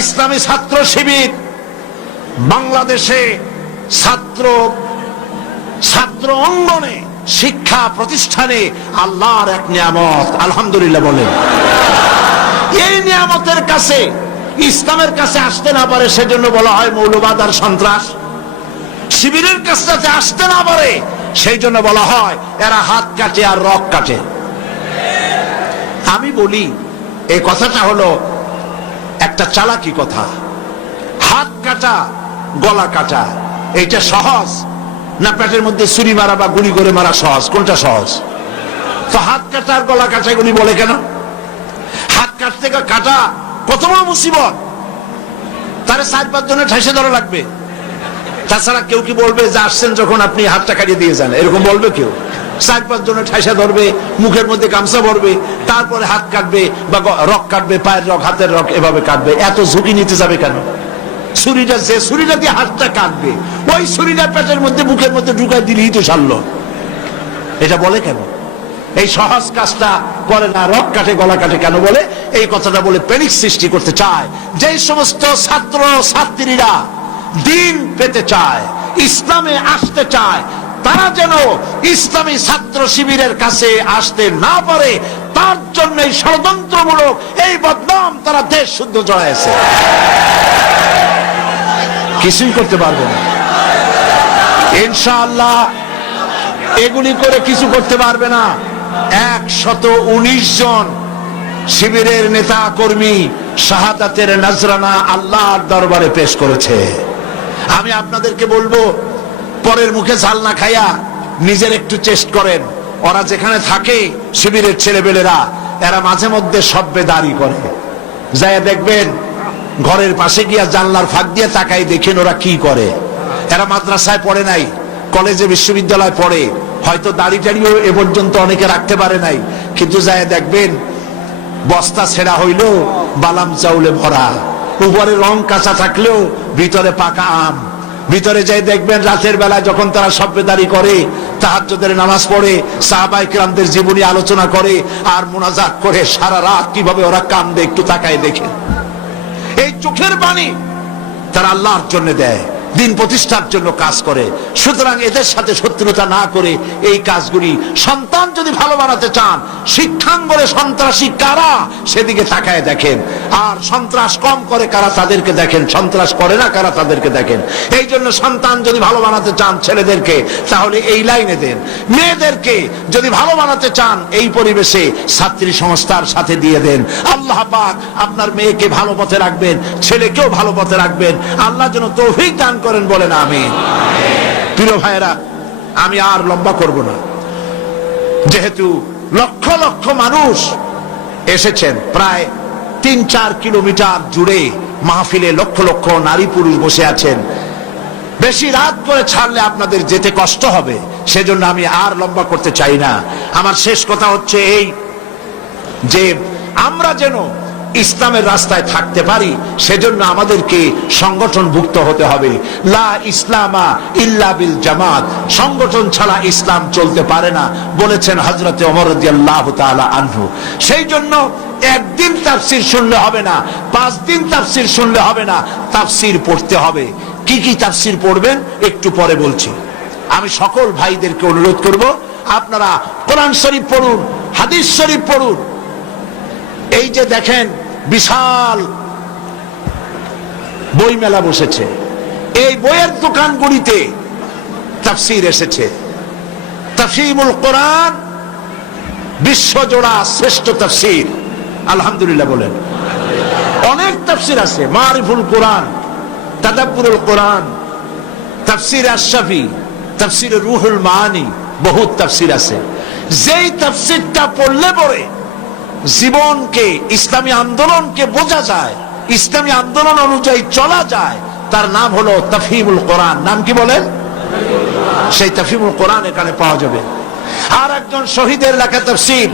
ইসলামী ছাত্র শিবির বাংলাদেশে ছাত্র অঙ্গনে শিক্ষা প্রতিষ্ঠানে আল্লাহর এক নিয়ামত, আলহামদুলিল্লাহ বলেন। এই নিয়ামতের কাছে, ইসলামের কাছে আসতে না পারে সেজন্য বলা হয় মৌলবাদ আর সন্ত্রাস। শিবিরের কাছে আসতে না পারে সেই জন্য বলা হয় এরা হাত কাটে আর রক কাটে। আমি বলি এই কথাটা হলো একটা চালাকি কথা। হাত কাটা গলা কাটা এইটা সহজ না পেটের মধ্যে ছুরি মারা বা গুলি করে মারা সহজ? কোনটা সহজ? তো হাত কাটা আর গলা কাটা গুলি বলে কেন? হাত কাটতে কাটা কত বড় মুসিবত, তারে 4-5 জনের ঠাইসে ধরা লাগবে। তাছাড়া কেউ কি বলবে যে আসছেন যখন আপনি হাতটা কাটিয়ে দিয়ে যান, এরকম বলবে কেউ? 4-5 জনের ঠাইসা ধরবে, মুখের মধ্যে গামছা ভরবে, তারপরে হাত কাটবে বা রক কাটবে, পায়ের রক হাতের রক এভাবে কাটবে। এত ঝুঁকি নিতে যাবে কেন? ছুরিটা, যে ছুরিটা দিয়ে হাতটা কাটবে ওই ছুরিটা পেটের মধ্যে মুখের মধ্যে ঢুকাই দিলেই তো সারলো। এটা বলে কেন? এই সহজ কাজটা করে না, রক কাটে গলা কাটে কেন বলে? এই কথাটা বলে প্যানিক সৃষ্টি করতে চায়। যে সমস্ত ছাত্র ছাত্রীরা দিন পেতে চায়, ইসলামে আসতে চায়, তারা যেন ইসলামী ছাত্র শিবিরের কাছে আসতে না পারে তার জন্য ষড়যন্ত্রমূলক এই বদনাম তারা দেশ শুদ্ধ জড়াইছে। কিছুই করতে পারবে না ইনশাআল্লাহ, এগুলি করে কিছু করতে পারবে না। 119 জন শিবিরের নেতা কর্মী শাহাদাতের নজরানা আল্লাহর দরবারে পেশ করেছে। আমি আপনাদেরকে বলবো পরের মুখে ঝাল না খাইয়া নিজের একটু চেষ্টা করেন। ওরা যেখানে থাকে শিবিরের ছেলেবেলেরা এরা মাঝে মধ্যে সভ্যেদারি করে, যাই দেখবেন ঘরের পাশে গিয়া জানলার ফাঁক দিয়ে তাকাই দেখেন ওরা কি করে। এরা মাদ্রাসায় পড়ে নাই, কলেজে বিশ্ববিদ্যালয় পড়ে, হয়তো দাড়ি টাড়িও এ পর্যন্ত অনেকে রাখতে পারে নাই, কিন্তু যাই দেখবেন বস্তা ছেঁড়া হইলো বালাম চাউলে ভরা, উপরে রং কাঁচা থাকলেও ভিতরে পাকা আম। ভিতরে যাই দেখবেন রাতের বেলায় যখন তারা সভ্যদারি করে, তাহাজ্জুদের নামাজ পড়ে, সাহাবায়ে কেরামদের জীবনী আলোচনা করে আর মুনাজাত করে, সারা রাত কিভাবে ওরা কান্দে একটু তাকায় দেখে। এই চোখের বাণী তারা আল্লাহর জন্য দেয়, দিন প্রতিষ্ঠার জন্য কাজ করে। সুতরাং এদের সাথে শত্রুতা না করে এই কাজগুলি, সন্তান যদি ভালো বানাতে চান, শিক্ষাঙ্গনে সন্ত্রাসী কারা সেদিকে তাকায় দেখেন, আর সন্ত্রাস কম করে কারা তাদেরকে দেখেন, সন্ত্রাস করে না কারা তাদেরকে দেখেন। এই জন্য সন্তান যদি ভালো বানাতে চান ছেলেদেরকে, তাহলে এই লাইনে দেন। মেয়েদেরকে যদি ভালো বানাতে চান এই পরিবেশে ছাত্রী সংস্থার সাথে দিয়ে দেন। আল্লাহ পাক আপনার মেয়েকে ভালো পথে রাখবেন, ছেলেকেও ভালো পথে রাখবেন। আল্লাহ যেন তৌফিক দান করেন, বলেন আমিন। প্রিয় ভাইয়েরা, আমি আর লম্বা করব না, যেহেতু লক্ষ লক্ষ মানুষ এসেছেন, প্রায় 3-4 কিলোমিটার জুড়ে মাহফিলে লক্ষ লক্ষ নারী পুরুষ বসে আছেন। বেশি রাত করে ছাড়লে আপনাদের যেতে কষ্ট হবে, সেজন্য আমি আর লম্বা করতে চাই না। আমার শেষ কথা হচ্ছে এই যে আমরা যেন ইসলামের রাস্তায় থাকতে পারি সেজন্য আমাদেরকে সংগঠনভুক্ত হতে হবে। লা ইসলামা ইল্লা বিল জামাত, সংগঠন ছাড়া ইসলাম চলতে পারে না বলেছেন হযরতে ওমর রাদিয়াল্লাহু তাআলা আনহু। সেই জন্য একদিন তাফসীর শুনলে হবে না, 5 দিন তাফসীর শুনলে হবে না, তাফসীর পড়তে হবে। কি কি তাফসীর পড়বেন একটু পরে বলছি। আমি সকল ভাইদেরকে অনুরোধ করব আপনারা কোরআন শরীফ পড়ুন, হাদিস শরীফ পড়ুন। এই যে দেখেন বিশাল বই মেলা বসেছে, এই বইয়ের দোকানগুলিতে তাফসীর এসেছে। তাফহিমুল কোরআন বিশ্বজোড়া শ্রেষ্ঠ তাফসীর, আলহামদুলিল্লাহ বলেন। অনেক তাফসীর আছে, মারিফুল কোরআন, তাদাব্বুরুল কোরআন, তাফসীর আশ-শাফি, তাফসীর রুহুল মাআনি, বহুত তাফসীর আছে। যেই তাফসীরটা পড়লে পরে জীবনকে, ইসলামী আন্দোলনকে বোঝা যায়, ইসলামী আন্দোলন অনুযায়ী চলা যায়, তার নাম হলো তাফহিমুল কোরআন। নাম কি বলেন? সেই তাফহিমুল কোরআন এখানে পাওয়া যাবে। আর একজন শহীদের লেখা তাফসীর,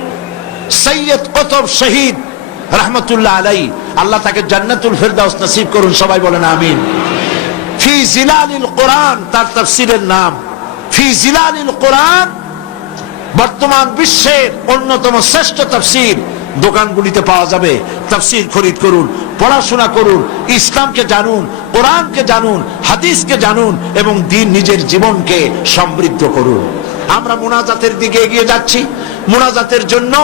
সৈয়দ কুতুব শহীদ রাহমাতুল্লাহ আলাইহি, আল্লাহ তাকে জান্নাতুল ফেরদাউস নসিব করুন, সবাই বলেন আমিন। ফি জিলালিল কোরআন তার তাফসীরের নাম। ফি জিলালিল কোরআন বর্তমান বিশ্বের অন্যতম শ্রেষ্ঠ তাফসীর দোকানগুলিতে পাওয়া যাবে। তাফসীর খরিদ করুন, পড়াশোনা করুন, ইসলামকে জানুন, কোরআনকে জানুন, হাদিসকে জানুন এবং দিন নিজের জীবনকে সমৃদ্ধ করুন। আমরা মুনাজাতের দিকে এগিয়ে যাচ্ছি। মুনাজাতের জন্য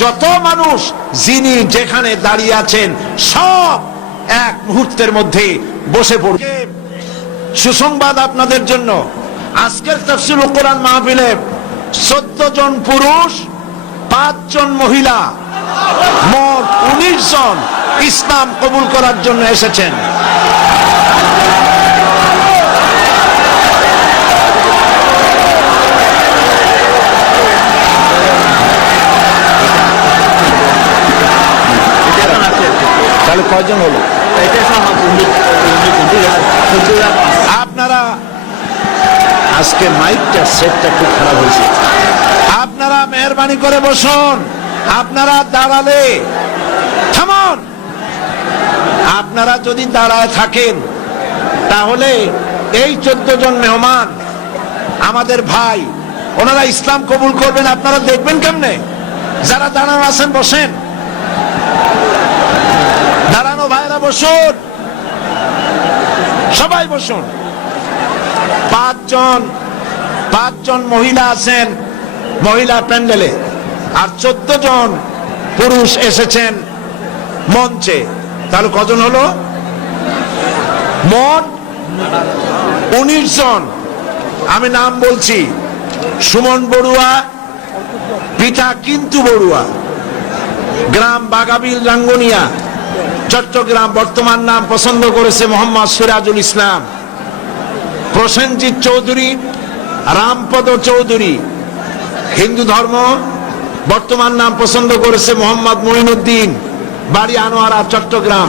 যত মানুষ যিনি যেখানে দাঁড়িয়ে আছেন সব এক মুহূর্তের মধ্যে বসে পড়বে। সুসংবাদ আপনাদের জন্য, আজকের তাফসীরুল কোরআন মাহফিলে 14 জন পুরুষ, 5 জন মহিলা, মোট 19 জন ইসলাম কবুল করার জন্য এসেছেন। তাহলে কয়জন হলো? আপনারা আজকে মাইকটা সেটটা খুব খারাপ হয়েছে, আপনারা মেহরবানি করে বসুন। আপনারা দাঁড়ালে থামুন। আপনারা যদি দাঁড়ায় থাকেন তাহলে এই 14 জন মেহমান আমাদের ভাই, ওনারা ইসলাম কবুল করবেন, আপনারা দেখবেন কেমনে? যারা দাঁড়ানো আছেন বসেন, দাঁড়ানো ভাইরা বসুন, সবাই বসুন। 5 জন মহিলা আছেন মহিলা প্যান্ডেলে, আর 14 জন পুরুষ এসেছেন মঞ্চে। তাহলে কজন হলো? মোট 19 জন। আমি নাম বলছি: সুমন বড়ুয়া, পিতা কিন্তু বড়ুয়া, গ্রাম বাগাবিল রাঙ্গুনিয়া, চট্টগ্রাম। বর্তমান নাম পছন্দ করেছে মোহাম্মদ সিরাজুল ইসলাম। প্রসেনজিৎ চৌধুরী, রামপদ চৌধুরী, হিন্দু ধর্ম। বর্তমান নাম পছন্দ করেছে মোহাম্মদ মঈনুদ্দিন, বাড়ি আনোয়ারা, চট্টগ্রাম।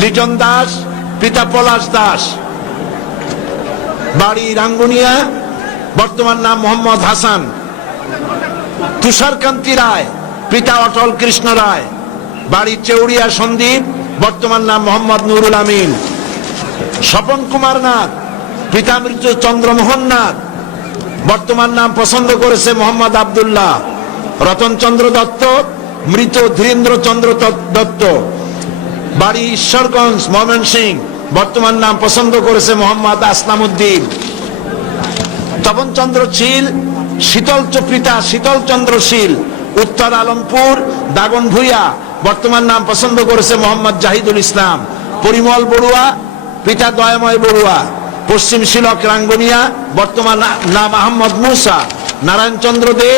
লিটন দাস, পিতা পলাশ দাস, বাড়ি রাঙ্গুনিয়া, বর্তমান নাম মোহাম্মদ হাসান। তুষারকান্তি রায়, পিতা অটল কৃষ্ণ রায়, বাড়ি চেউরিয়া সন্দ্বীপ, বর্তমান নাম মোহাম্মদ নুরুল আমিন। স্বপন কুমার নাথ, পিতা মৃত চন্দ্রমোহন নাথ, বর্তমান নাম পছন্দ করেছে মোহাম্মদ আব্দুল্লাহ। রতন চন্দ্র দত্ত, মৃত ধীরেন্দ্র চন্দ্র দত্ত, বাড়ি ঈশ্বরগঞ্জ, ময়মনসিংহ, বর্তমান নাম পছন্দ করেছে মোহাম্মদ আসলাম উদ্দিন। তপন চন্দ্র শীল, পিতা শীতল চন্দ্র শীল, উত্তর আলমপুর, দাগন ভুইয়া, বর্তমান নাম পছন্দ করেছে মোহাম্মদ জাহিদুল ইসলাম। পরিমল বড়ুয়া, পিতা দয়াময় বড়ুয়া, পশ্চিম শিলক রাঙ্গুনিয়া, বর্তমান নাম আহমদ মুসা। নারায়ণচন্দ্র দে,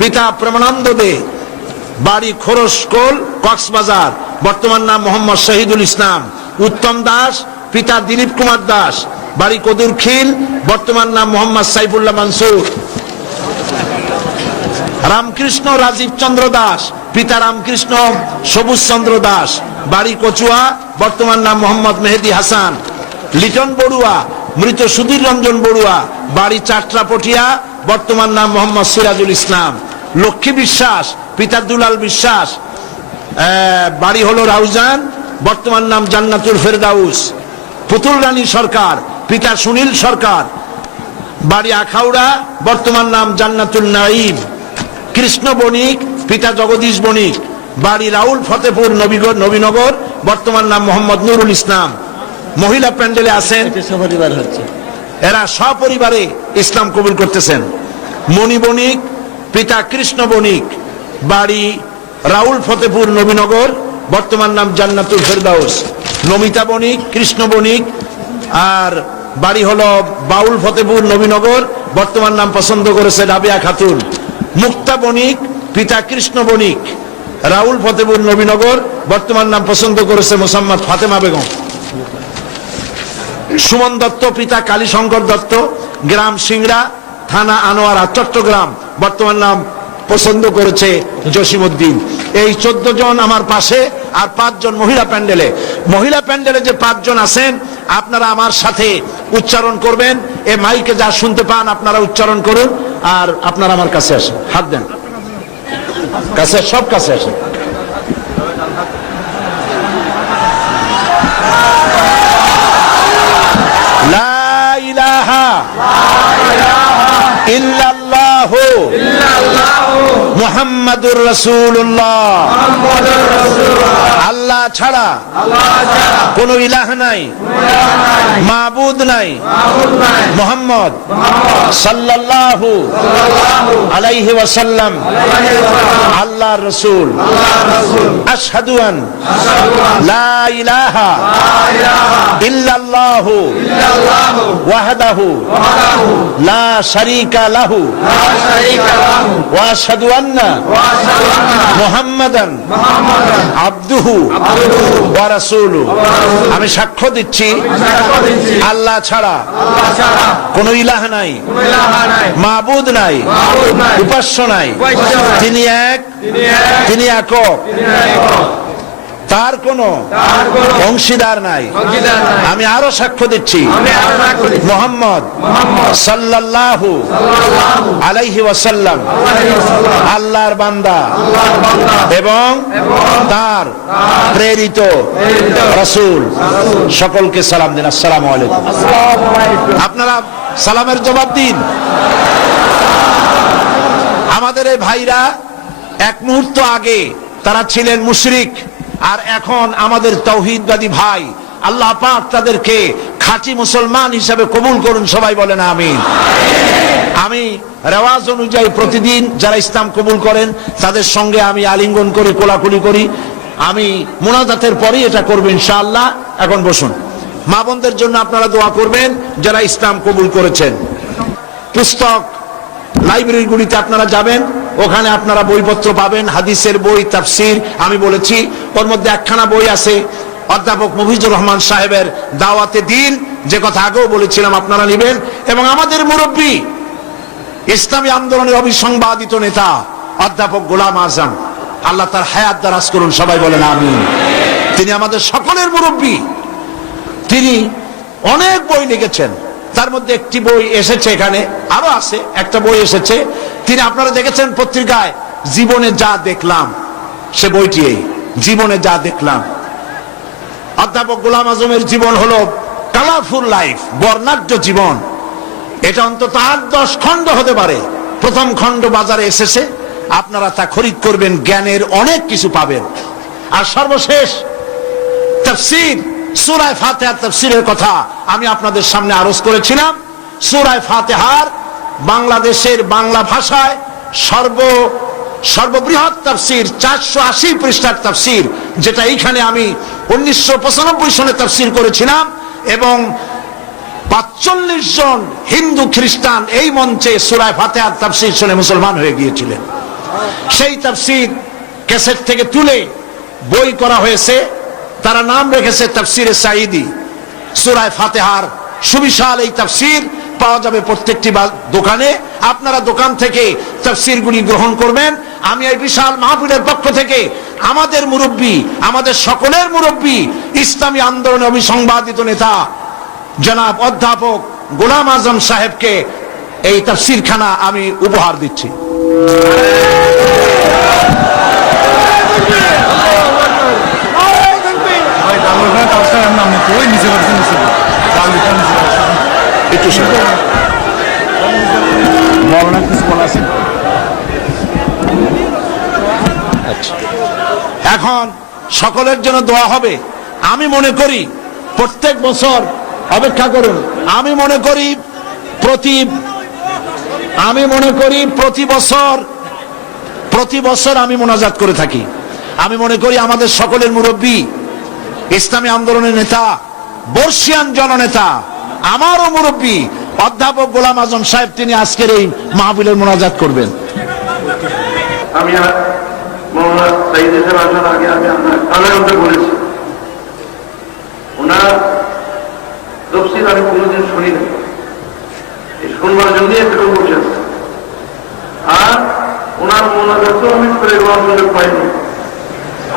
পিতা প্রেমানন্দ দে, বাড়ি খোরশকোল, কক্সবাজার, বর্তমান নাম মোহাম্মদ শহীদুল ইসলাম। উত্তম দাস, পিতা দিলীপ কুমার দাস, বাড়ি কদুরখিল, বর্তমান নাম মোহাম্মদ সাইফুল্লাহ মানসুর। রামকৃষ্ণ রাজীব চন্দ্র দাস, পিতা রামকৃষ্ণ সবুজ চন্দ্র দাস, বাড়ি কচুয়া, বর্তমান নাম মোহাম্মদ মেহেদি হাসান। লিটন বড়ুয়া, মৃত সুধীর রঞ্জন বড়ুয়া, বাড়ি চাট্রাপটিয়া, বর্তমান নাম মোহাম্মদ সিরাজুল ইসলাম। লক্ষ্মী বিশ্বাস, পিতা দুলাল বিশ্বাস, বাড়ি হলো রাউজান, বর্তমান নাম জান্নাতুল ফেরদাউস। পুতুল রানী সরকার, পিতা সুনীল সরকার, বাড়ি আখাউড়া, বর্তমান নাম জান্নাতুল নাঈম। কৃষ্ণ বণিক, পিতা জগদীশ বণিক, বাড়ি রাউল ফতেপুর নবীনগর, বর্তমান নাম মোহাম্মদ নুরুল ইসলাম। মহিলা প্যান্ডেলে আছেন, এরা সপরিবারে ইসলাম কবুল করতেছেন। মণি বণিক, পিতা কৃষ্ণ বণিক, বাড়ি রাউল ফতেপুর নবীনগর, বর্তমান নাম জান্নাতুল ফেরদাউস। নমিতা বণিক, কৃষ্ণ বণিক, আর বাড়ি হলো বাউল ফতেপুর নবীনগর, বর্তমান নাম পছন্দ করেছে রাবিয়া খাতুন। মুক্তা বণিক, পিতা কৃষ্ণ বণিক, রাউল ফতেপুর নবীনগর, বর্তমান নাম পছন্দ করেছে মোসাম্মদ ফাতেমা বেগম। সুমন দত্ত, পিতা কালীশঙ্কর দত্ত, গ্রাম সিংড়া, থানা আনোয়ারা, চট্টগ্রাম, বর্তমান নাম পছন্দ করেছে জসিমউদ্দিন। এই 14 জন আমার পাশে, আর 5 জন মহিলা প্যান্ডেলে। মহিলা প্যান্ডেলে যে 5 জন আছেন, আপনারা আমার সাথে উচ্চারণ করবেন। এ মাইকে যা শুনতে পান আপনারা উচ্চারণ করুন, আর আপনারা আমার কাছে আসেন, হাত দেন, কাছে, সব কাছে আসেন। লা ইলাহা ইল্লাল্লাহু মুহাম্মাদুর রাসূলুল্লাহ। আল্লাহ ছাড়া কোনো ইলাহ নাই, মাবুদ নাই। মুহাম্মদ সাল্লাল্লাহু আলাইহি ওয়াসাল্লাম আল্লাহর রাসূল। আশহাদু আন লা ইলাহা ইল্লাল্লাহু ওয়াহদাহু লা শারীকা লাহু ওয়া আশহাদু আন্না মুহাম্মাদান আবদুহু ওয়া রাসূলুহু। আমি সাক্ষ্য দিচ্ছি আল্লাহ ছাড়া কোন ইলাহ নাই, মাবুদ নাই, উপাস্য নাই। তিনি এক, তিনি একক, তার কোনো অংশীদার নাই। আমি আরো সাক্ষ্য দিচ্ছি মুহাম্মদ সাল্লাল্লাহু আলাইহি ওয়াসাল্লাম আল্লাহর বান্দা এবং তার প্রেরিত রাসূল। সকলকে সালাম দিন, আসসালামু আলাইকুম। আপনারা সালামের জবাব দিন। আমাদের এই ভাইরা এক মুহূর্ত আগে তারা ছিলেন মুশরিক, আর এখন আমাদের তাওহীদবাদী ভাই। আল্লাহ পাক তাদেরকে খাঁটি মুসলমান হিসেবে কবুল করুন, সবাই বলেন আমিন। আমি রেওয়াজ অনুযায়ী প্রতিদিন যারা ইসলাম কবুল করেন তাদের সঙ্গে আমি আলিঙ্গন করি, কোলাকুলি করি। আমি মুনাজাতের পরেই এটা করব ইনশাআল্লাহ। এখন বসুন। মা বোনদের জন্য আপনারা দোয়া করবেন যারা ইসলাম কবুল করেছেন। পুস্তক লাইব্রেরিগুলিতে আপনারা যাবেন, ওখানে আপনারা বইপত্র পাবেন, হাদিসের বই, তাফসীর। আমি বলেছি ওর মধ্যে একখানা বই আছে অধ্যাপক মফিজুর রহমান সাহেবের দাওয়াতে দ্বীন, যে কথা আগেও বলেছিলাম আপনারা নেবেন। এবং আমাদের মুরব্বী, ইসলামী আন্দোলনের অবিসংবাদিত নেতা অধ্যাপক গোলাম আজম, আল্লাহ তার হায়াত দারাজ করুন, সবাই বলেন আমিন। তিনি আমাদের সকলের মুরব্বী। তিনি অনেক বই লিখেছেন, তার মধ্যে একটি বই এসেছে, এখানে আরো আছে, একটা বই এসেছে। তিনি আপনারা দেখেছেন পত্রিকায়, জীবনে যা দেখলাম, সে বইটি এই জীবনে যা দেখলাম। অধ্যাপক গোলাম আজমের জীবন হলো কালারফুল লাইফ, বর্ণাঢ্য জীবন। এটা অন্তত 8-10 খণ্ড হতে পারে। প্রথম খণ্ড বাজারে এসেছে, আপনারা তা খরিদ করবেন, জ্ঞানের অনেক কিছু পাবেন। আর সর্বশেষ তাফসীর সূরা ফাতিহার তাফসীরের কথা আমি আপনাদের সামনে আরজ করেছিলাম। সূরা ফাতিহার বাংলাদেশের বাংলা ভাষায় সর্ববৃহৎ তাফসীর, 480 পৃষ্ঠার তাফসীর, যেটা এইখানে আমি 1995 সনে তাফসীর করেছিলাম। এবং 45 জন হিন্দু খ্রিস্টান এই মঞ্চে সূরা ফাতিহার তাফসীর শুনে মুসলমান হয়ে গিয়েছিলেন। সেই তাফসীর ক্যাসেট থেকে তুলে বই করা হয়েছে, তারা নাম রেখেছে তাফসীরে সাঈদী। সূরা ফাতিহার সুবিশাল এই তাফসীর পাওয়া যাবে প্রত্যেকটি দোকানে। আপনারা দোকান থেকে তাফসীরগুলি গ্রহণ করবেন। আমি এই বিশাল মাহফিলের পক্ষ থেকে আমাদের মুরব্বী, আমাদের সকলের মুরব্বী, ইসলামী আন্দোলনের অবিসংবাদিত নেতা জনাব অধ্যাপক গোলাম আজম সাহেবকে এই তাফসীরখানা আমি উপহার দিচ্ছি। এখন সকলের জন্য দোয়া হবে। আমি মনে করি প্রত্যেক বছর, অপেক্ষা করুন, আমি মনে করি প্রতি বছর আমি মোনাজাত করে থাকি। আমি মনে করি আমাদের সকলের মুরব্বী, ইসলামী আন্দোলনের নেতা, বর্ষিয়ান জননেতা, আমারও মুরব্বী অধ্যাপক গোলাম আজম সাহেব, তিনি আজকের এই মাহফিলের মোনাজাত করবেন। আমি মৌলানা সাইদ সাহেব আসার আগে আমি আপনার বলেছি, ওনার তফসির আমি কোনোদিন শুনি না, শুনবার জন্যই এতটুকু বসে আছে। আর ওনার মোনাজাতও আমি করে সুযোগ পাইনি।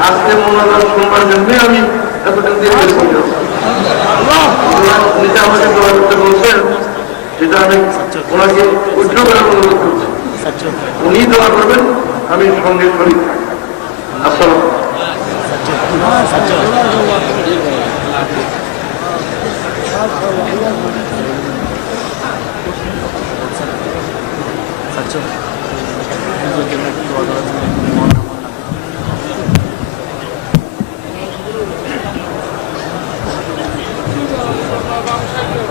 আজকে মোনাজাত শুনবার জন্যই আমি এতটুকু দিয়ে বসে আছি। নিজে আমাকে দোয়া করতে বলছেন, সেটা আমি ওনাকে উজ্জ্ব করার অনুরোধ করছি। উনি দোয়া করবেন, আমি সঙ্গে শরীর থাকি। আসসালাম।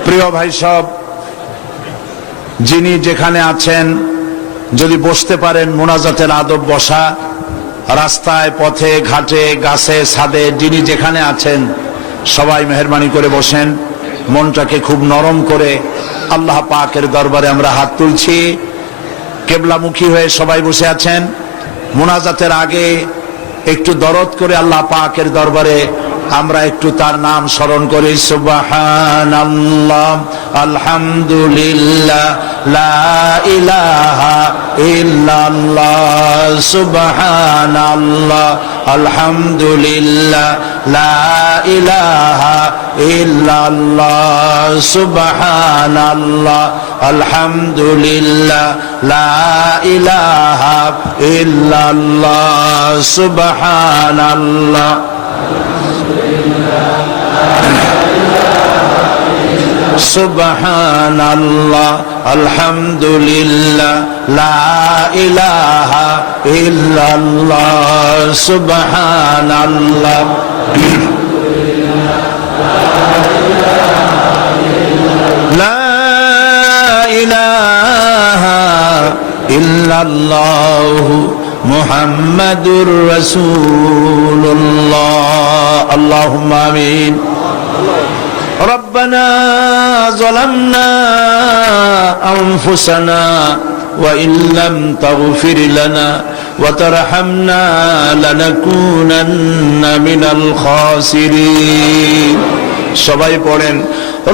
প্রিয় ভাই সব, যিনি যেখানে আছেন যদি বসতে পারেন, মোনাজাতের আদব বসা, রাস্তায় পথে ঘাটে গাছে ছাদে যিনি যেখানে আছেন সবাই মেহেরবানি করে বসেন। মনটাকে খুব নরম করে আল্লাহ পাকের দরবারে আমরা হাত তুলছি। কেবলামুখী হয়ে সবাই বসে আছেন। মোনাজাতের আগে একটু দরদ করে আল্লাহ পাকের দরবারে আমরা একটু তার নাম স্মরণ করি। সুবহানাল্লাহ, আলহামদুলিল্লাহ, লা ইলাহা ইল্লাল্লাহ, সুবহানাল্লাহ, আলহামদুলিল্লাহ, লা ইলাহা ইল্লাল্লাহ, সুবহানাল্লাহ, আলহামদুলিল্লাহ, লা ইলাহা ইল্লাল্লাহ, সুবহানাল্লাহ। সুবহানাল্লাহ, আলহামদুলিল্লাহ, লা ইলাহা ইল্লাল্লাহ, সুবহানাল্লাহ। লা ইলাহা ইল্লাল্লাহ মুহাম্মাদুর রাসূলুল্লাহ। আল্লাহুম্মা আমিন। ربنا ظلمنا أنفسنا وإن لم تغفر لنا وترحمنا لنكونن من الخاسرين। সবাই পড়েন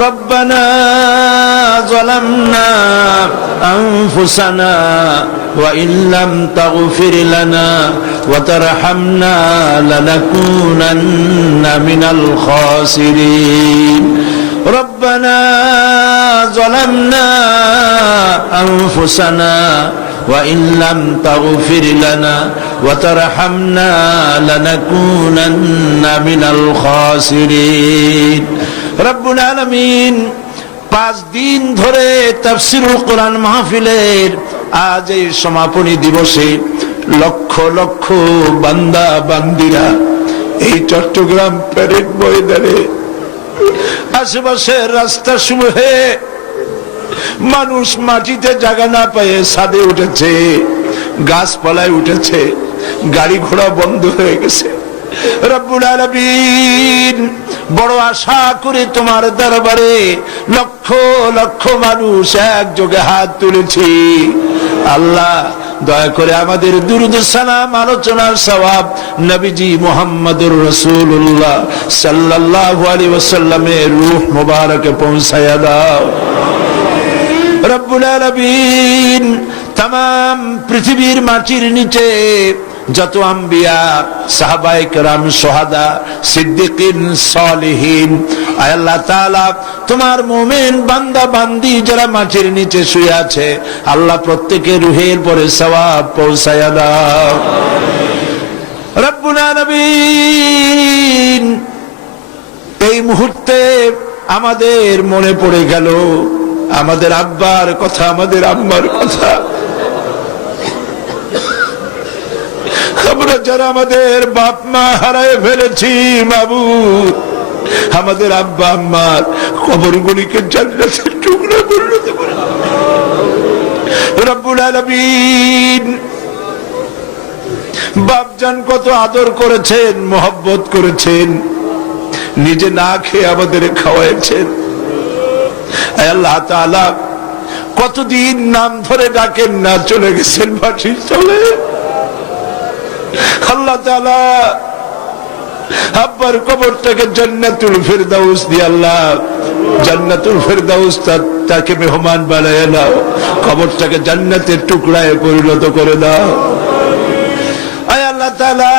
ربنا ظلمنا أنفسنا وإن لم تغفر لنا وترحمنا لنكونن من الخاسرين ربنا ظلمنا أنفسنا وإن لم تغفر لنا وترحمنا لنكونن من الخاسرين রব্বুল আলামিন 5 দিন ধরে তাফসীরুল কোরআন মাহফিলের আজ এই সমাপনী দিবসে লক্ষ লক্ষ বান্দা বান্দিরা এই চট্টগ্রাম প্যারেড ময়দানে আশেপাশের রাস্তা সমূহে মানুষ মাটিতে জায়গা না পেয়ে ছাদে উঠেছে, গাছপালায় উঠেছে, গাড়ি ঘোড়া বন্ধ হয়ে গেছে। রব্বুল আলামিন বড় আশা করে তোমার দরবারে লক্ষ লক্ষ মানুষ একযোগে হাত তুলেছি। আল্লাহ দয়া করে আমাদের দুরূদ সালাম আলোচনার সওয়াব নবীজি মুহাম্মদুর রাসূলুল্লাহ সাল্লাল্লাহু আলাইহি ওয়াসাল্লামের রূহ মুবারকে পৌঁছায়া দাও। রব্বুল আলামিন तमाम পৃথিবীর মাটির নিচে যত আম্বিয়া, সাহাবায়ে কেরাম, শুহাদা, সিদ্দিকিন, সালিহিন, আল্লাহ তাআলা তোমার মুমিন বান্দা বান্দি যারা মাটির নিচে শুয়ে আছে, আল্লাহ প্রত্যেকের রুহের পরে সওয়াব পৌঁছায়া দাও। রব্বুল আলামিন এই মুহূর্তে আমাদের মনে পড়ে গেল আমাদের আব্বার কথা, আমাদের আম্মার কথা। আমরা যারা আমাদের বাপ মা হারায় ফেলেছি, মাবুদ আমাদের আব্বা আম্মার কবরগুলিকে জান্নাতের টুকরা পরিণত করে দাও। রব্বুল আলামিন বাপজান কত আদর করেছেন, মহব্বত করেছেন, নিজে না খেয়ে আমাদের খাওয়াইছেন। আল্লাহ তাআলা কতদিন নাম ধরে ডাকেন না, চলে গেছেন মাটির তলে। আল্লাহ তাআলা আব্বার কবরটাকে জান্নাতুল ফিরদাউস দিয়ে আল্লাহ জান্নাতুল ফিরদাউস তাকে মেহমান বানায় নাও, কবরটাকে জান্নাতের টুকরায় পরিণত করে দাও। আয় আল্লাহ তাআলা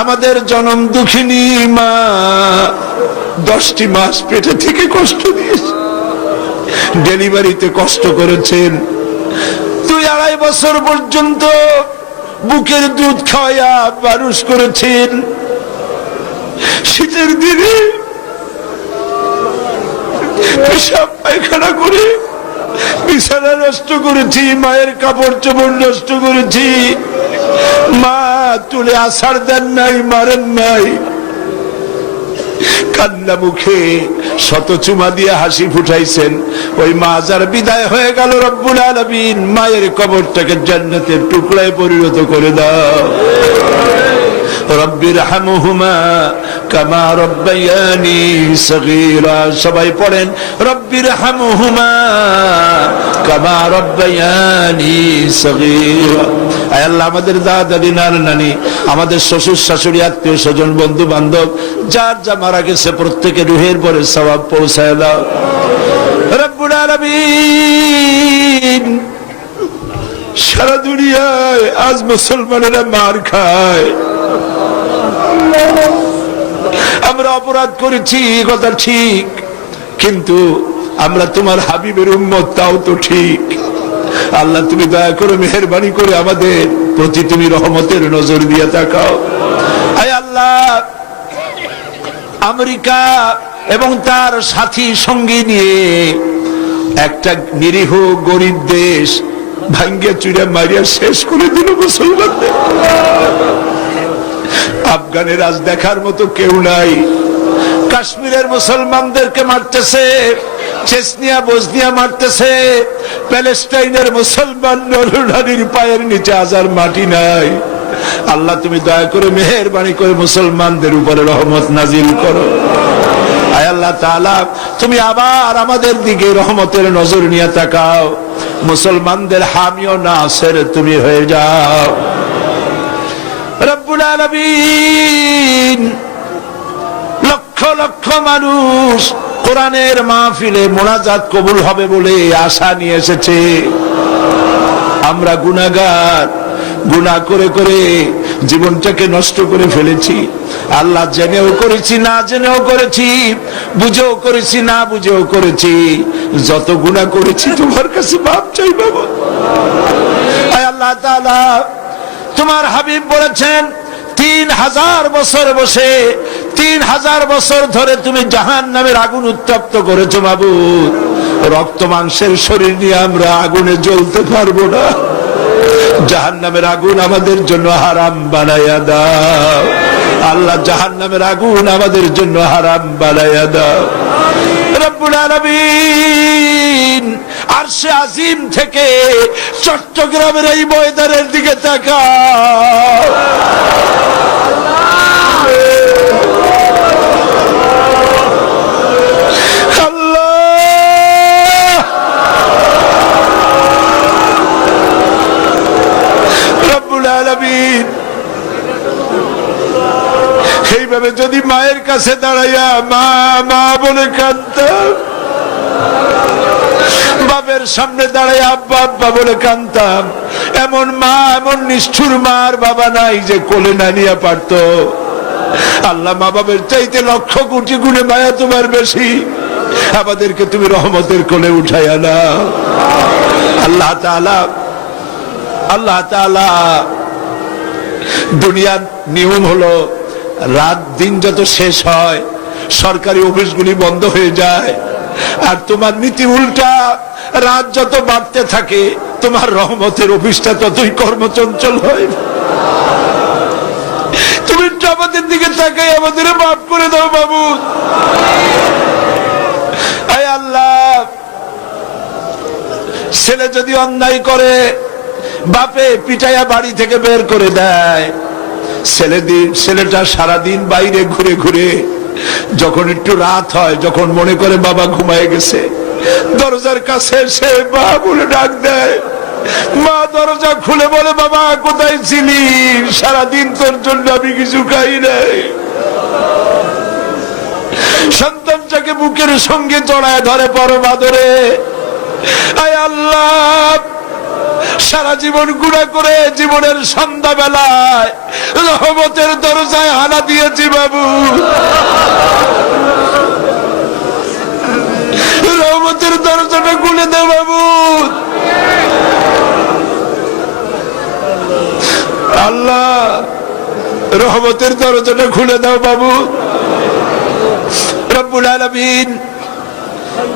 আমাদের জনম দুঃখিনী মা 10টি মাস পেটে থেকে কষ্ট দিয়েছে, ডেলিভারিতে কষ্ট করেছেন, 2-2.5 বছর পর্যন্ত বুকের দুধ খাওয়াইয়া মানুষ করেছেন। শীতের দিনে পেশাব পায়খানা করে বিছানা নষ্ট করেছি, মায়ের কাপড় চোপড় নষ্ট করেছি, মা তুলে আছাড় দেন নাই, মারেন নাই। কান্না মুখে শত চুমা দিয়ে হাসি ফুটাইছেন। ওই মা যার বিদায় হয়ে গেল, রব্বুল আলামিন মায়ের কবরটাকে জান্নাতের টুকরায় পরিণত করে দাও। রব্বির হামহুমা কামা রব্বায়ানি সগীরা। সবাই পড়েন, রব্বির হামহুমা কামা রব্বায়ানি সগীরা। আয় আল্লাহ, আমাদের দাদা দাদি, নানা নানি, আমাদের শ্বশুর শাশুড়ি, আত্মীয় স্বজন, বন্ধু বান্ধব, যার যা মারা গেছে প্রত্যেকের রুহের পরে সওয়াব পৌঁছায় দাও রব্বুল আলামিন। সারা দুনিয়ায় আজ মুসলমানেরা মার খায়। আমরা অপরাধ করেছি, কথা ঠিক, কিন্তু আমরা তোমার হাবিবের উম্মত, তাও তো ঠিক। আল্লাহ, তুমি দয়া করে মেহেরবানি করে আমাদের প্রতি তুমি রহমতের নজর দিয়ে তাকাও। আয় আল্লাহ, আমেরিকা এবং তার সাথী সঙ্গী নিয়ে একটা নিরীহ গরিব দেশ ভাঙ্গিয়া চুরিয়া মারিয়া শেষ করে দিল মুসলমানদের। আফগানের আজ দেখার মতো কেউ নাই। কাশ্মীরের মুসলমানদেরকে মারতেছে, চেচনিয়া বসনিয়া মারতেছে, প্যালেস্টাইনের মুসলমান নরনারীর পায়ের নিচে আজার মাটি নাই। আল্লাহ, তুমি দয়া করে মেহেরবানি করে মুসলমানদের উপরে রহমত নাজিল করো। আয় আল্লাহ তাআলা, তুমি আবার আমাদের দিকে রহমতের নজর নিয়ে তাকাও। মুসলমানদের হামি ও নাসির তুমি হয়ে যাও রব্বুল আলামিন। লক্ষ লক্ষ মানুষ কোরআনের মাহফিলে মোনাজাত কবুল হবে বলে আশা নিয়ে এসেছে। আমরা গুনাহগার, গুনাহ করে করে জীবনটাকে নষ্ট করে ফেলেছি। আল্লাহ, জেনেও করেছি, না জেনেও করেছি, বুঝেও করেছি, না বুঝেও করেছি। যত গুনাহ করেছি তোমার কাছে মাপ চাই বাবা। আয় আল্লাহ তাআলা, তোমার হাবিব বলেছেন 3000 বছর বসে 3000 বছর ধরে তুমি জাহান্নামের আগুন উত্তপ্ত করেছো মাবুদ। রক্ত মাংসের শরীর নিয়ে আমরা আগুনে জ্বলতে পারবো না। জাহান্নামের আগুন আমাদের জন্য হারাম বানাইয়া দাও আল্লাহ, জাহান্নামের আগুন আমাদের জন্য হারাম বানাইয়া দাও রব্বুল আলামিন। আরশে আজিম থেকে চট্টগ্রামের এই ময়দানের দিকে তাকাও। এইভাবে যদি মায়ের কাছে দাঁড়াইয়া মা মা বলে কাঁদতাম, বাপের সামনে দাঁড়াইয়া আব্বা আব্বা বলে কাঁদতাম, এমন মা, এমন নিষ্ঠুর মার বাবা নাই যে কোলে না নিয়ে পারত। আল্লাহ, মা বাবার চাইতে লক্ষ কোটি গুণে মায়া তোমার বেশি। আমাদেরকে তুমি রহমতের কোলে উঠাইয়া নাও আল্লাহ তাআলা। আল্লাহ তাআলা, দুনিয়ার নিয়ম হলো রাত দিন যত শেষ হয় সরকারি অফিসগুলি বন্ধ হয়ে যায়, আর তোমার নীতি উল্টা। রাত যত বাড়তে থাকে তোমার রহমতের অফিসটা ততই কর্মচঞ্চল হয়। তুমি আমাদের দিকে তাকাই আমাদের মাফ করে দাও বাবু। আয় আল্লাহ, ছেলে যদি অন্যায় করে বাপে পিটাইয়া বাড়ি থেকে বের করে দেয়, ছেলেটা সারাদিন বাইরে ঘুরে ঘুরে যখন একটু রাত হয়, যখন মনে করে বাবা ঘুমায় গেছে, দরজার কাছে এসে মা বলে ডাক দেয়। মা দরজা খুলে বলে, বাবা কোথায় ছিলি? সারাদিন তোর জন্য আমি কিছু খাই নাই। সন্তানটাকে বুকের সঙ্গে জড়ায় ধরে পরম আদরে। আয় আল্লাহ, সারা জীবন গুনাহ করে জীবনের সন্ধ্যা বেলায় রহমতের দরজায় হানা দিয়েছি বাবু। রহমতের দরজাটা খুলে দাও বাবু। আল্লাহ, রহমতের দরজাটা খুলে দাও বাবু। রব্বুল আলামিন,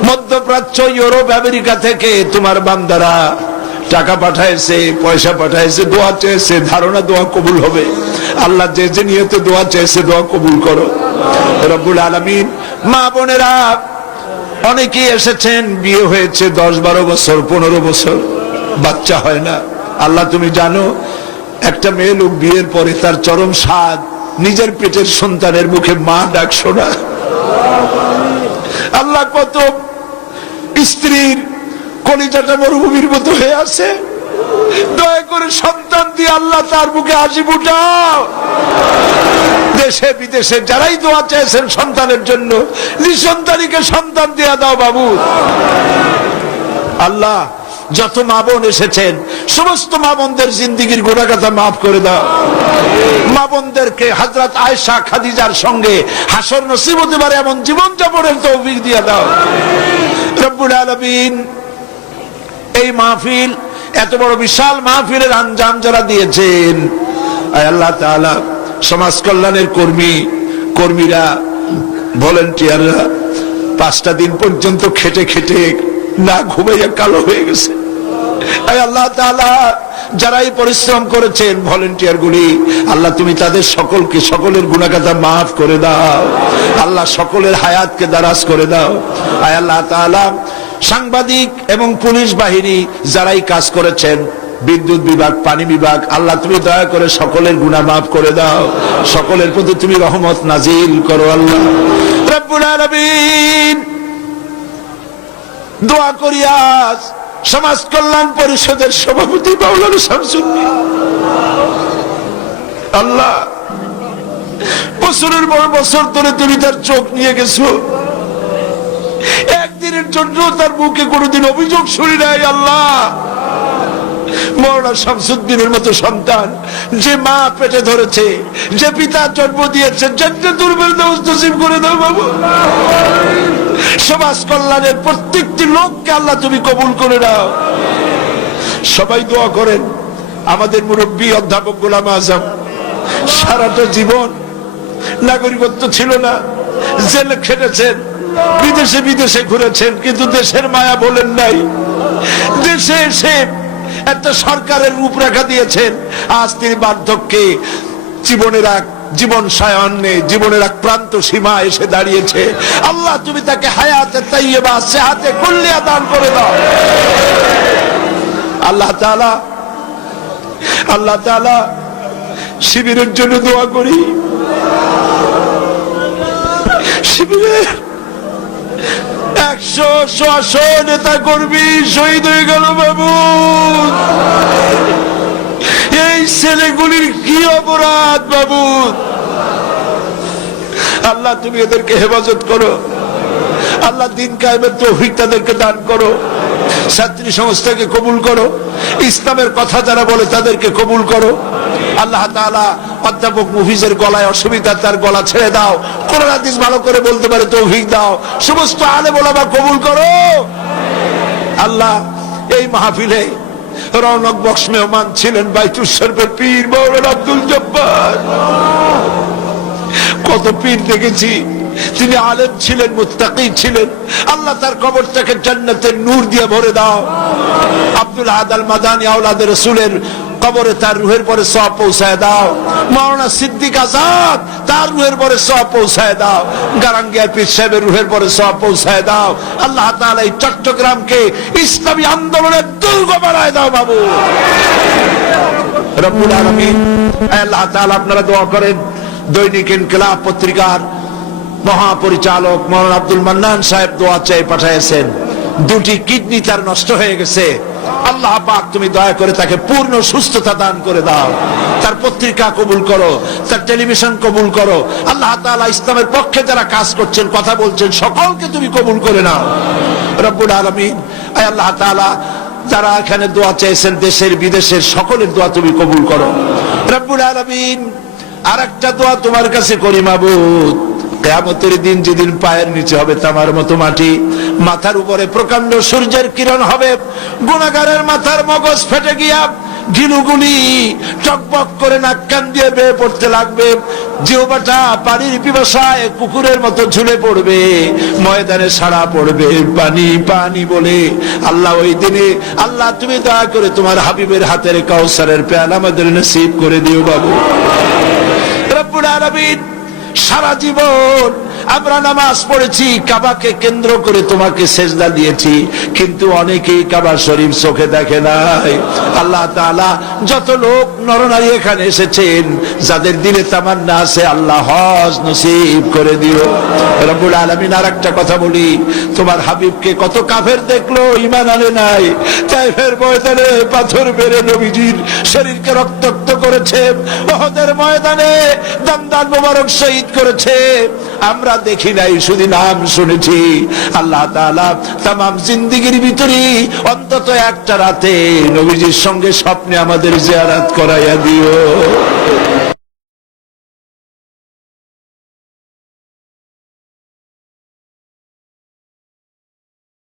মধ্যপ্রাচ্য, ইউরোপ, আমেরিকা থেকে তোমার বান্দারা টাকা পাঠাইছে, পয়সা পাঠাইছে, দোয়া চেয়েছে, ধারণা দোয়া কবুল হবে। আল্লাহ যে যে নিয়তে দোয়া চেয়েছে দোয়া কবুল করো রব্বুল আলামিন। মা বোনেরা অনেকেই এসেছেন, বিয়ে হয়েছে 10-12 বছর, 15 বছর, বাচ্চা হয় না। আল্লাহ তুমি জানো, একটা মেয়ে লোক বিয়ের পরে তার চরম স্বাদ নিজের পেটের সন্তানের মুখে মা ডাক শোনা। আল্লাহ কত স্ত্রীর কলিজাটা মরুভূমির মতো হয়ে আছে, দয়া করে সন্তান দিয়ে আল্লাহ তার মুখে হাসি ফুটাও। দেশে বিদেশে যারাই দোয়া চেয়েছেন সন্তানের জন্য, নিঃসন্তানীকে সন্তান দিয়ে দাও বাবু। আল্লাহ যত মা বোন এসেছেন সমস্ত মা বোনদের জিন্দিগির গুনাহগাথা মাফ করে দাও। মা বোনদেরকে হযরত আয়েশা খাদিজার সঙ্গে হাসর নসিব হতে পারে এমন জীবন যাপনের তৌফিক দিয়ে দাও রব্বুল আলামিন। এই মাহফিল, এত বড় বিশাল মাহফিলের আঞ্জাম যারা দিয়েছেন, আয় আল্লাহ তাআলা, সমাজ কল্যাণের কর্মীরা, ভলেন্টিয়াররা 5টা দিন পর্যন্ত খেটে খেটে না ঘুমাইয়া কালো হয়ে গেছে। আয় আল্লাহ তাআলা, যারা এই পরিশ্রম করেছেন ভলেন্টিয়ার গুলি, আল্লাহ তুমি তাদের সকলের গুনাহগাথা মাফ করে দাও। আল্লাহ সকলের হায়াতকে দারাজ করে দাও। আয় আল্লাহ তাআলা, সাংবাদিক এবং পুলিশ বাহিনী যারাই কাজ করেছেন, বিদ্যুৎ বিভাগ, পানি বিভাগ, আল্লাহ তুমি দয়া করে সকলের গুনাহ মাফ করে দাও। সকলের প্রতি তুমি রহমত নাজিল করো আল্লাহ রব্বুল আলামিন। দোয়া করি আজ সমাজ কল্যাণ পরিষদের সভাপতি মাওলানা শামসুদ্দিন, আল্লাহ বছরের পর বছর ধরে তুমি তার চোখ নিয়ে গেছো, একদিনের জন্য তার মুখে কোনোদিন অভিযোগ শুনি নাই। আল্লাহ মাওলানা শামসুদ্দিনের মতো সন্তান যে মা পেটে ধরেছে, যে পিতা জন্ম দিয়েছে, জান্নাতুল ফেরদাউস নসিব করে দাও বাবু। সমাজ কল্যাণের প্রত্যেকটি লোককে আল্লাহ তুমি কবুল করে নাও। সবাই দোয়া করেন। আমাদের মুরব্বী অধ্যাপক গোলাম আজম সারাটা জীবন নাগরিকত্ব ছিল না, জেলে খেটেছেন, বিদেশে ঘুরেছেন, কিন্তু দেশের মায়া বলেন নাই। দেশে এসে একটা সরকারের রূপরেখা দিয়েছেন। আজ তিনি বার্ধক্যে জীবন সায়ান্নে জীবনের এক প্রান্ত সীমা এসে দাঁড়িয়েছে। আল্লাহ তুমি তাকে হায়াতে তাইয়্যিবা, সেহাতে কুল্লিয়া দান করে দাও। আল্লাহ তাআলা শিবিরের জন্য দোয়া করি। শিবিরের 100 নেতা কর্মী শহীদ হয়ে গেল বাবু। এই ছেলেগুলির কি অপরাধ বাবু? আল্লাহ তুমি এদেরকে হেফাজত করো। আল্লাহ দিন কায়েমের তৌফিক তাদেরকে দান করো। ছাত্রী সংস্থাকে কবুল করো। ইসলামের কথা যারা বলে তাদেরকে কবুল করো। আল্লাহ তাআলা অধ্যাপক মুফিজের গলায় অসুবিধা, তার গলা ছেড়ে দাও। কোরআন হাদিস ভালো করে বলতে পারে তৌফিক দাও। সমস্ত আলেম ওলামা কবুল করো। আল্লাহ এই মাহফিলে রৌনক বক্স মেহমান ছিলেন বাইতুল শরীফের পীর মাওলানা আব্দুল জব্বার। কত পীর দেখেছি, তিনি আলেম ছিলেন, মুত্তাকি ছিলেন। আল্লাহ তার কবরটাকে জান্নাতের নূর দিয়ে ভরে দাও। আব্দুল আহাদ আল মাদানী আওলাদে রাসূলের কবরে তার রূহের পরে সওয়াব পৌঁছায় দাও। মাওলানা সিদ্দিক আজাদ তার রূহের পরে সওয়াব পৌঁছায় দাও। গারাঙ্গিয়া পীর সাহেবের রূহের পরে সওয়াব পৌঁছায় দাও। আল্লাহ তাআলা এই চট্টগ্রামকে ইসলামী আন্দোলনের দুর্গ বানায় দাও বাবু রব্বুল আলামিন। আল্লাহ তাআলা আপনারা দোয়া করেন। দৈনিক ইনকিলাব পত্রিকার মহাপরিচালক মাওলানা আব্দুল মান্নান সাহেব দোয়া চেয়ে পাঠিয়েছেন। 2টি কিডনি তার নষ্ট হয়ে গেছে। আল্লাহ পাক তুমি দয়া করে তাকে পূর্ণ সুস্থতা দান করে দাও। তার পত্রিকা কবুল করো, তার টেলিভিশন কবুল করো। আল্লাহ তাআলা ইসলামের পক্ষে যারা কাজ করছেন, কথা বলছেন, সকলকে তুমি কবুল করে নাও রব্বুল আলামিন। আয় আল্লাহ তাআলা, যারা এখানে দোয়া চেয়েছেন দেশের বিদেশের সকলের দোয়া তুমি কবুল করো রব্বুল আলামিন। আরেকটা দোয়া তোমার কাছে করি মাবুদ, কিয়ামতের দিন যেদিন পায়ের নিচে হবে তামার মতো মাটি, মাথার উপরে প্রকাণ্ড সূর্যের কিরণ হবে, গুনাহগারের মাথার মগজ ফেটে গিয়া গিলুগুলি টকবক করে নাক কান দিয়ে বেয়ে পড়তে লাগবে, জিহ্বাটা পানির পিপাসায় কুকুরের মতো ঝুলে পড়বে, ময়দানে সাড়া পড়বে পানি পানি বলে। আল্লাহ ওই দিনে, আল্লাহ তুমি দয়া করে তোমার হাবিবের হাতের কাউসারের পেয়ালা আমাদের নসিব করে দিও বাবু রব্বুল আলামিন। সারা জীবন আমরা নামাজ পড়েছি, কাবাকে কেন্দ্র করে তোমাকে সেজদা দিয়েছি, কিন্তু অনেকেই কাবা শরীফ চোখে দেখে নাই। আল্লাহ তাআলা যত লোক নরনারী এখানে এসেছেন, যাদের দিলে তামান্না আছে, আল্লাহ হজ নসিব করে দিও রব্বুল আলামিন। আর একটা কথা বলি, তোমার হাবিবকে কত কাফের দেখলো, ঈমান আনে নাই। তাইফের ময়দানে পাথর মেরে নবীজির শরীরকে রক্তাক্ত করেছে, উহুদের ময়দানে দমদার মোবারক শহীদ করেছে, আমরা দেখি নাই, শুধু নাম শুনেছি। আল্লাহ তাআলা তামাম জিন্দেগির ভিতরে অন্তত একটা রাতে নবীজির সঙ্গে স্বপ্নে আমাদের জিয়ারত করাইয়া দিও।